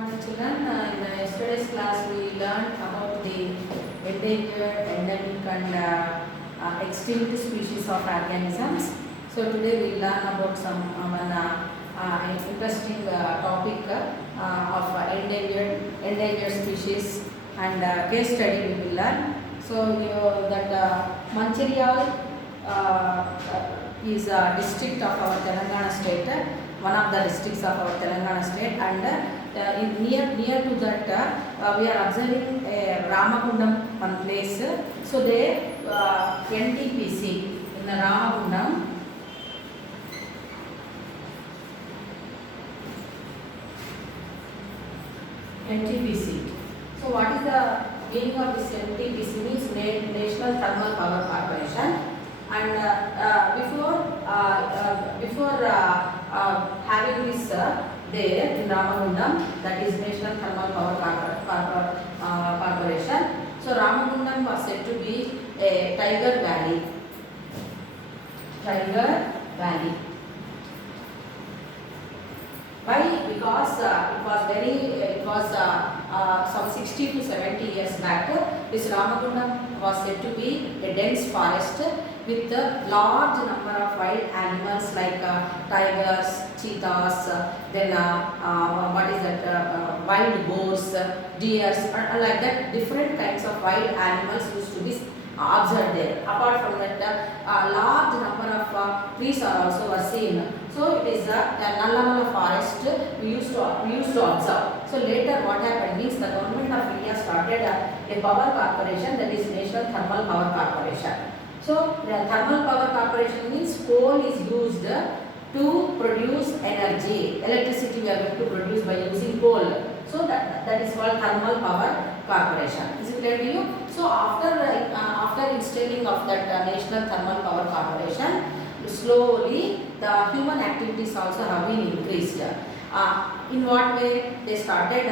Morning children, in yesterday's class we learned about the endangered, endemic and extinct species of organisms. So today we learn about some interesting topic of endangered species and case study we will learn. So Mancherial is a district of our Telangana state, one of the districts of our Telangana state, and near to that we are observing Ramagundam one place. So there NTPC in the Ramagundam, NTPC. So what is the meaning of this NTPC? Means National Thermal Power Corporation. And before having this there in Ramagundam, that is National Thermal Power Corporation. So Ramagundam was said to be a tiger valley. Tiger valley. Why? Because it was some 60 to 70 years back. This Ramagundam was said to be a dense forest with a large number of wild animals like tigers, cheetahs, then wild boars, deers, and like that different kinds of wild animals used to be observed there. Apart from that, a large number of trees are also seen. So it is a Nallamala forest we used to observe. So later what happened means the government of India started a power corporation, that is National Thermal Power Corporation. So the thermal power corporation means coal is used to produce energy. Electricity we are going to produce by using coal. So that is called thermal power corporation. Is it clear to you? So after installing of that National Thermal Power Corporation, slowly the human activities also have been increased. In what way? They started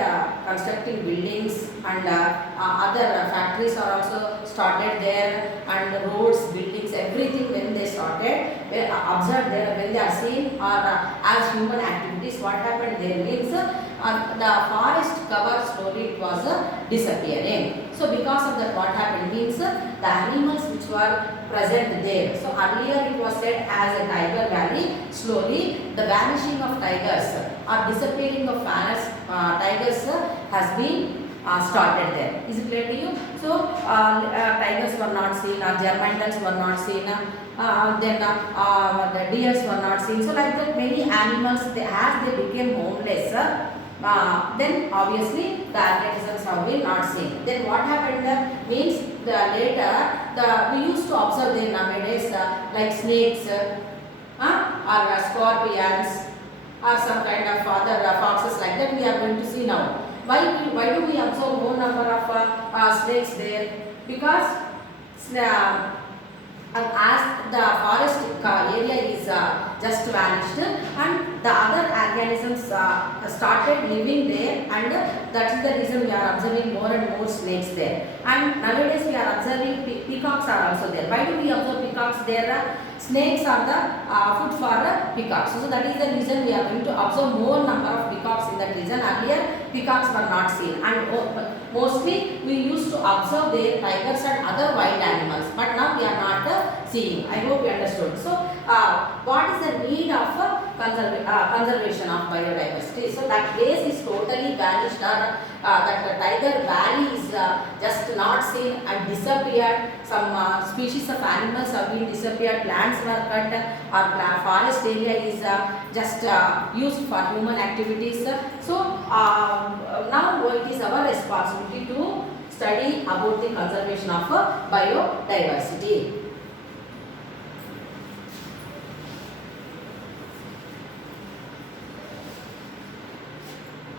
constructing buildings, and other factories are also started there, and roads, buildings, everything when they started, they observed there, when they are seen or as human activities, what happened there means the forest cover slowly it was disappearing. So because of that what happened means the animals which were present there. So earlier it was said as a tiger valley. Slowly the vanishing of tigers or disappearing of tigers has been started there. Is it clear to you? So tigers were not seen, or germantals were not seen, then the deers were not seen. So like that many animals, as they became homeless, then obviously the organisms have been not seen. Then what happened means later we used to observe there nowadays like snakes or scorpions or some kind of other foxes, like that we are going to see now. Why do we observe more number of snakes there? Because as the forest area is just vanished, and the other organisms started living there, and that is the reason we are observing more and more snakes there. And nowadays we are observing peacocks are also there. Why do we observe peacocks there? Snakes are the food for peacocks. So that is the reason we are going to observe more number of peacocks in that region. Earlier peacocks were not seen, and mostly we used to observe there tigers and other wild animals, but now we are not seeing. I hope you understood. So what is the need of conservation of biodiversity? So that place is totally vanished, or that tiger valley is just not seen and disappeared. Some species of animals have been disappeared, plants were cut, or forest area is just used for human activities. So now it is our responsibility to study about the conservation of biodiversity.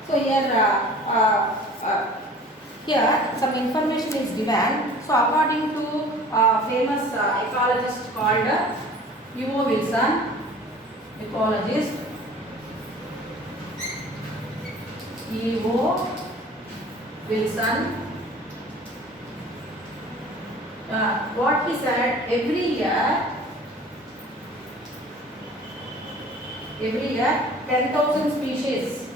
So here some information is given. So according to famous ecologist called E.O. Wilson, ecologist E.O. Wilson, what he said, every year 10,000 species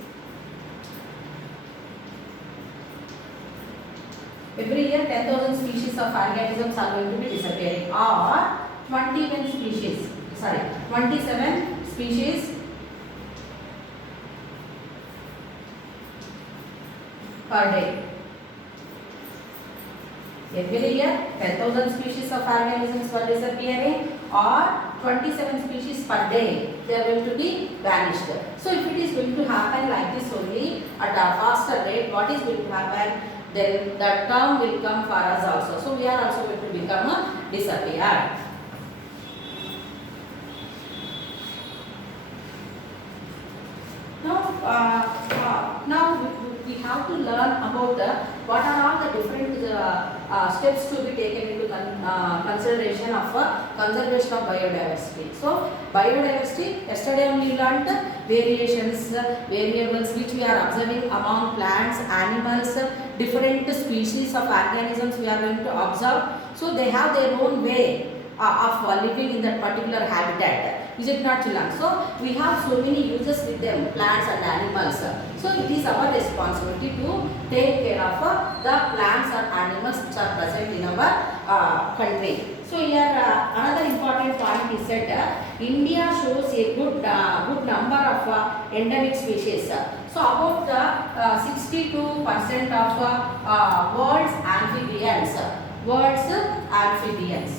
Every year 10,000 species of organisms are going to be disappearing, or 21 species, sorry, 27 species per day. Every year 10,000 species of organisms were disappearing, or 27 species per day they are going to be vanished. So if it is going to happen like this only at a faster rate, what is going to happen? Then the term will come for us also. So we are also going to become a disappear. Now we have to learn about what are all the different steps to be taken into consideration of conservation of biodiversity. So biodiversity, yesterday only we learnt variations, variables which we are observing among plants, animals, different species of organisms we are going to observe. So they have their own way of living in that particular habitat. Is it not, children? So we have so many uses with them, plants and animals. So it is our responsibility to take care of the plants or animals which are present in our country. So here another important point is that India shows a good number of endemic species. So about 62% of world's amphibians. World's amphibians.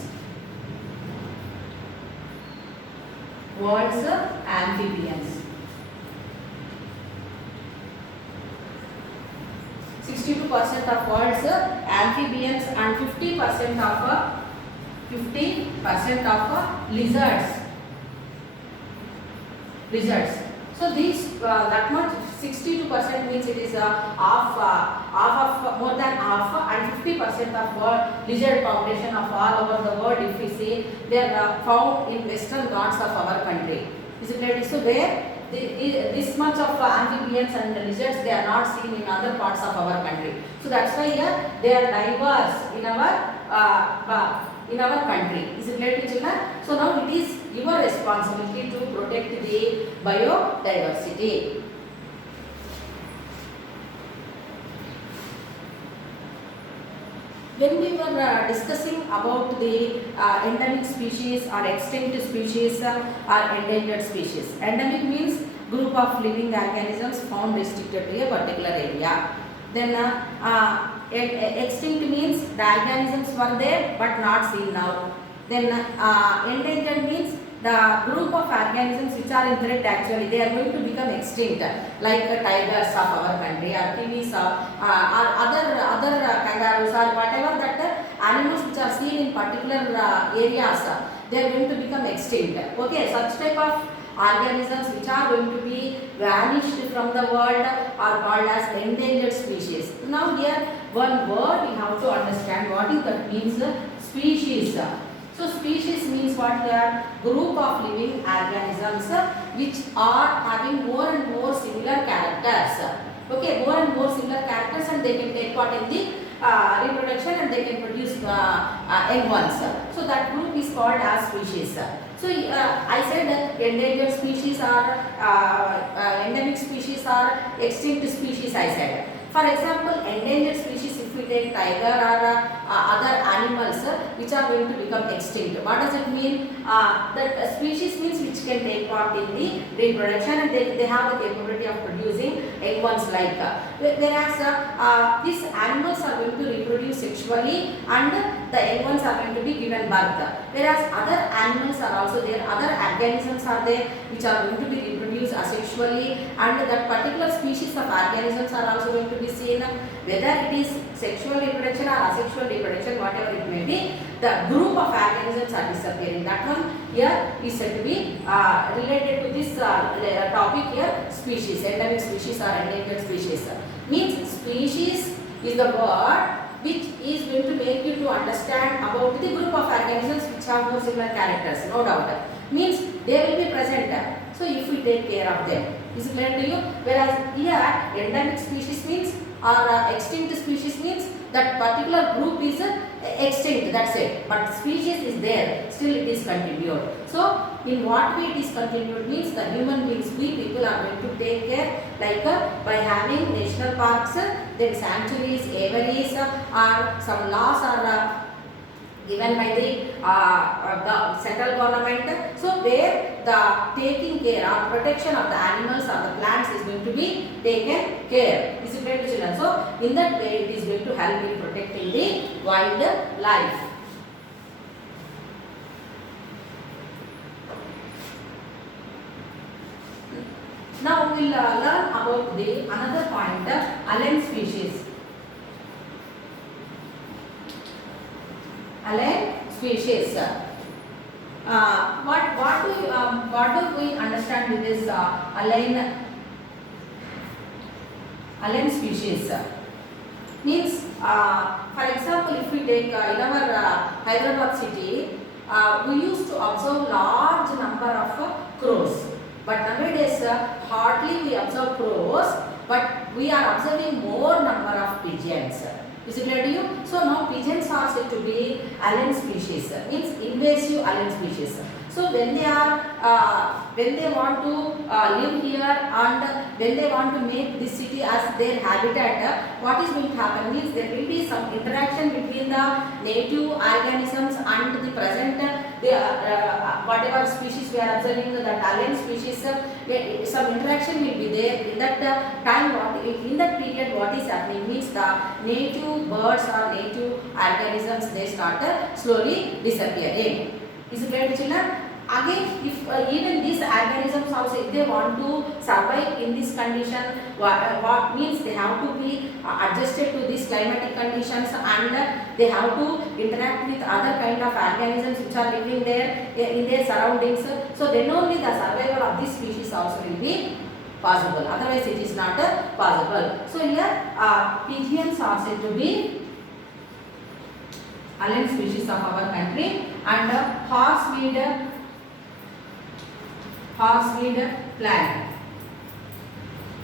62% of world's amphibians and 50% of lizards. So these that much 62% means it is half of more than half, and 50% of world lizard population of all over the world, if we see, they are found in western ghats of our country. Is it right? So where this much of amphibians and lizards, they are not seen in other parts of our country. So that's why here they are diverse in our country. Is it right, children? So now it is your responsibility to protect the biodiversity. When we were discussing about the endemic species or extinct species or endangered species. Endemic means group of living organisms found restricted to a particular area. Then extinct means the organisms were there but not seen now. Then endangered means the group of organisms which are in threat, actually they are going to become extinct, like tigers of our country or kiwis or other kangaroos or whatever that animals which are seen in particular areas, they are going to become extinct. Okay, such type of organisms which are going to be vanished from the world are called as endangered species. Now here one word we have to understand what is that means, species. So species means what? They are group of living organisms which are having more and more similar characters. Okay, more and more similar characters, and they can take part in the reproduction, and they can produce young ones. So that group is called as species. So I said that endangered species are endemic species are extinct species, I said. For example, endangered species, if we take tiger or other animals which are going to become extinct. What does it mean? That species means which can take part in the reproduction, and they have the capability of producing young ones like. Whereas these animals are going to reproduce sexually, and the young ones are going to be given birth. Whereas other animals are also there, other organisms are there which are going to be reproduced asexually, and that particular species of organisms are also going to be seen, whether it is sexual reproduction or asexual reproduction, whatever it may be, the group of organisms are disappearing. That one here is said to be related to this topic here, species, endemic species or endangered species. Means species is the word which is going to make you to understand about the group of organisms which have more similar characters, no doubt. Means they will be present. So if we take care of them, is it clear to you? Whereas here endemic species means or extinct species means that particular group is extinct, that's it. But species is there, still it is continued. So in what way it is continued means the human beings, we people are going to take care like by having national parks, then sanctuaries, aviaries, or some laws are given by the central government. So where the taking care or protection of the animals or the plants is going to be taken care. Is it right, children? So in that way it is going to help in protecting the wildlife. Now we will learn about the another point, alien species. Alien species. What do we understand with this alien species? Means, for example, if we take in our Hyderabad city, we used to observe large number of crows. But nowadays, hardly we observe crows, but we are observing more number of pigeons. Is it clear to you? So now pigeons are said to be alien species, means invasive alien species. So when they are, when they want to live here and when they want to make this city as their habitat, what is going to happen means there will be some interaction between the native organisms and the present, whatever species we are observing, that alien species, some interaction will be there. In that time, in that period, what is happening means the native birds or native organisms, they start slowly disappearing. Is it right, children? Again, if even these organisms also, if they want to survive in this condition, what means they have to be adjusted to these climatic conditions, and they have to interact with other kind of organisms which are living there in their surroundings. So then only the survival of this species also will be possible. Otherwise, it is not possible. So here, pigeons are said to be alien species of our country, and horseweed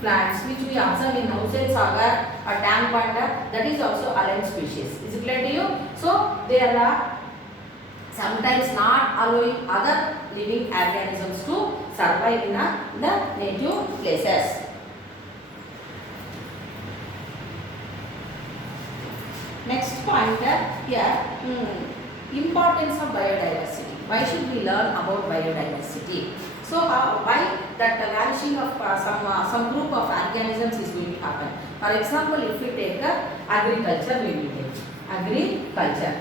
plants which we observe in Hussain Sagar or Tang Panda, that is also alien species. Is it clear to you? So they are sometimes not allowing other living organisms to survive in the native places. Next point here, importance of biodiversity. Why should we learn about biodiversity? So why that the vanishing of some group of organisms is going to happen? For example, if we take agriculture, we will take agriculture.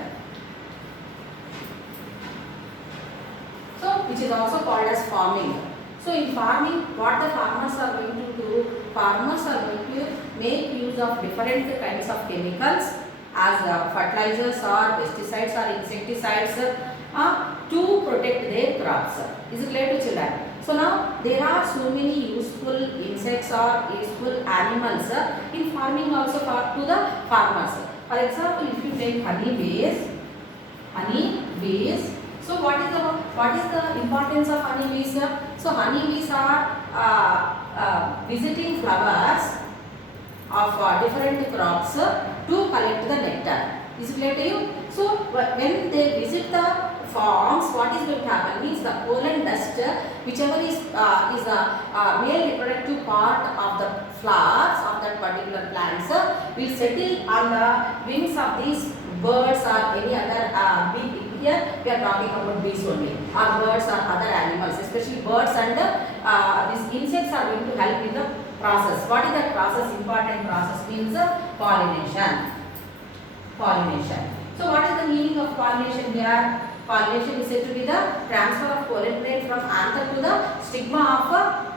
So which is also called as farming. So in farming, what the farmers are going to do? Farmers are going to make use of different kinds of chemicals as fertilizers or pesticides or insecticides to protect their crops. Is it clear to children? So now there are so many useful insects or useful animals in farming also to the farmers. For example, if you take honeybees. So what is the importance of honeybees? So honeybees are visiting flowers of different crops to collect the nectar. Is it clear to you? So when they visit the farms, what is going to happen means the pollen dust, whichever is a male reproductive part of the flowers of that particular plants, will settle on the wings of these birds or any other bee. Here we are talking about bees only, or birds or other animals, especially birds, and these insects are going to help in the process. What is that process? Important process means pollination. So what is the meaning of pollination here? Pollination is said to be the transfer of pollen grain from anther to the stigma of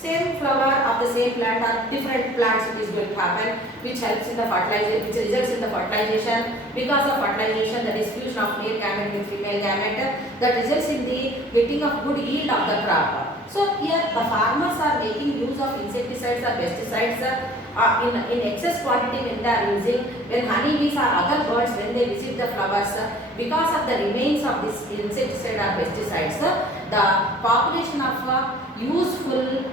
same flower of the same plant or different plants. It is going to happen, which helps in the fertilization, which results in the fertilization. Because of fertilization, the diffusion of male gamete with female gamete, that results in the getting of good yield of the crop. So here the farmers are making use of insecticides or pesticides in excess quantity when they are using. When honeybees or other birds, when they visit the flowers, because of the remains of this insecticide or pesticides, the population of useful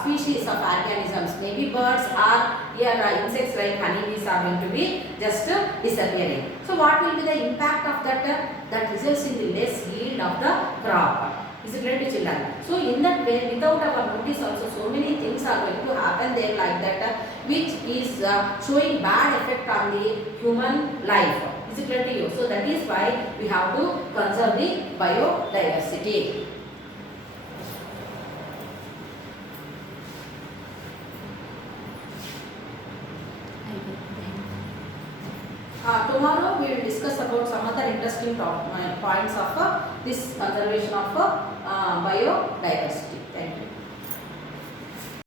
species of organisms, maybe birds or here insects like honeybees, are going to be just disappearing. So what will be the impact of that? That results in the less yield of the crop. Is it clear to children? So in that way, without our notice also, so many things are going to happen there like that, which is showing bad effect on the human life. Is it clear to you? So that is why we have to conserve the biodiversity. Tomorrow we will discuss about some other interesting points of this conservation of biodiversity. Thank you.